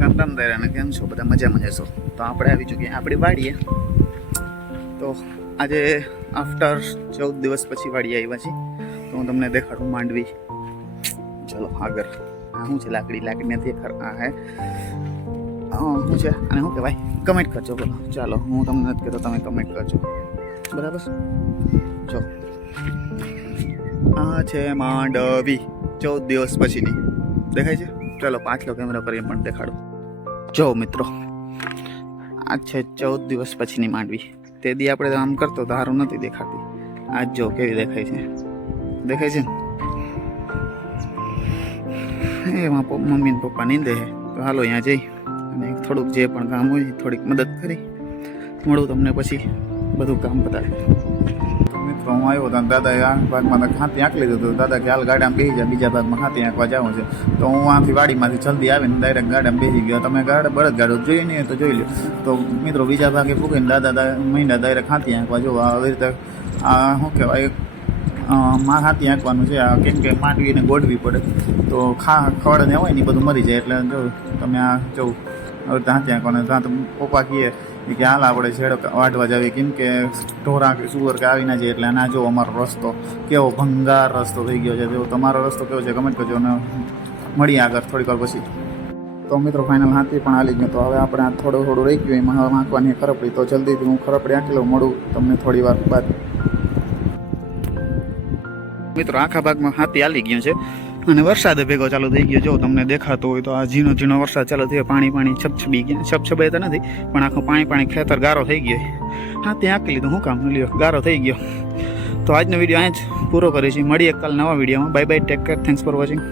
રામ રામ દાયરાને કેમ છો? બધા મજામાં જશો તો આપણે આવી ચૂક્યા આપણી વાડીએ. તો આજે આફ્ટર ચૌદ દિવસ પછી વાડી આવ્યા છીએ. તો હું તમને દેખાડું માંડવી. ચલો, આગળ. આ શું છે? લાકડી. લાકડી નથી, ખર આ હે. શું છે? અને શું કહેવાય? કમેન્ટ કરજો. બોલો. ચાલો, હું તમને નથી કહેતો, તમે કમેન્ટ કરજો. બરાબર? જો. આ છે માંડવી. ચૌદ દિવસ પછીની. દેખાય છે? ચાલો પાછલો કેમેરા કરીને પણ દેખાડો. જો મિત્રો આ છે ચૌદ દિવસ પછીની માંડવી. તે દી આપણે આમ કરતો તો સારું નથી દેખાતી. આજ જો કેવી દેખાય છે. દેખાય છે ને? એમાં મમ્મી ને પપ્પા નહીં દે. તો હાલો અહીંયા જઈ. અને થોડુંક જે પણ કામ હોય થોડીક મદદ કરી. મળું તમને પછી. બધું કામ બતાવે મિત્રો હું આવ્યો હતો દાદાએ આ ભાગમાં ખાંતી આંક લીધું હતું. દાદા કે હાલ ગાડામાં બેસી જાય બીજા ભાગમાં ખાંતી આંકવા જવું છે. તો હું આથી વાડીમાંથી જલ્દી આવીને ડાયરેક્ટ ગાડામાં બેસી ગયો. તમે ગાડા, બળદ ગાડો જોઈએ નહીં તો જોઈ લો તો મિત્રો બીજા ભાગે પૂગીને દાદા મહિના ડાયરેક્ટ ખાંતી આંકવા જોવા આવી રીતે આ શું કહેવાય મા હાથી આંકવાનું છે. આ કેમ કે માંડવીને ગોડવી પડે. તો ખા ખડ ને હોય ને એ બધું મરી જાય. એટલે જો તમે આ જવું હવે ત્યાં હાથી આંકવાનું ત્યાં તો પપ્પા કહીએ ઈ કે હાલ આપણે છેડો વાટવા જાવી કેમ કે ઢોરા કે સુવર કે આવી ના જાય એટલે ના જો અમારો રસ્તો કેવો ભંગાર રસ્તો થઈ ગયો છે. તો તમારો રસ્તો કેવો છે કમેન્ટ કરજો અને મળીએ આગળ થોડીક વાર પછી. તો મિત્રો ફાઇનલ હાથી પણ હાલી ગયો. તો હવે આપણે આ થોડું થોડું રહી ગયું. એમાં હવે આંકવાની ખરપડી તો જલ્દીથી હું ખરપડી આંકી લઉં, મળું તમને થોડી વાર બાદ. મિત્રો આખા ભાગમાં હાથી હાલી ગયું છે. અને વરસાદ ભેગો ચાલુ થઈ ગયો. જો તમને દેખાતો હોય તો આ ઝીણો ઝીણો વરસાદ ચાલુ થયો. પાણી પાણી છપછબી ગયા. છપછબાઈ તો નથી, પણ આખું પાણી પાણી ખેતર ગારો થઈ ગયો. હા, ત્યાં આંકી લીધું. શું કામ લ્યો ગારો થઈ ગયો. તો આજનો વીડિયો અહીં જ પૂરો કરીશું મળીએ કાલ નવા વિડીયોમાં. Bye bye take care thanks for watching